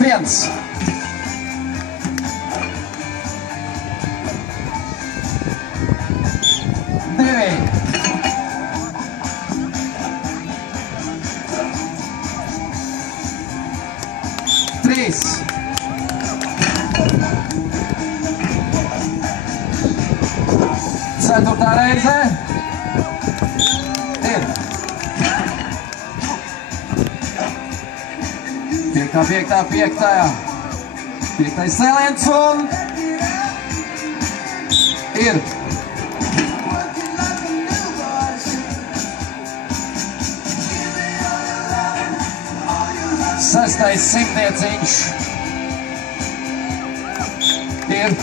Viens. Divi. Trīs. Ceturtā reize. Ir. Piektā. Piektais cēliens un ir. Sestais simtnieciņš ir.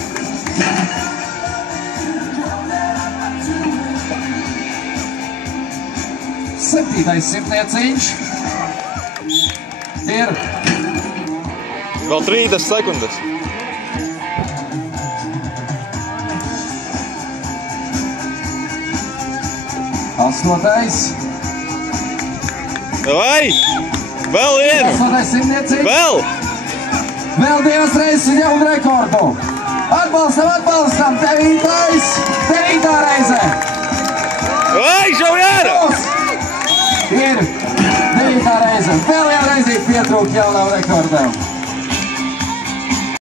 Septītais simtnieciņš ir. Vēl 30 sekundes. Astotais. Vai! Vēl vienu! Astotais simtnieciņš. Vēl! Vēl divas reizes ir jaunu rekordu. Atbalstam. Devītā reize. Vai, Žaujēra! Ir 9. reize. Vēl viena reize pietrūk jaunām rekordām.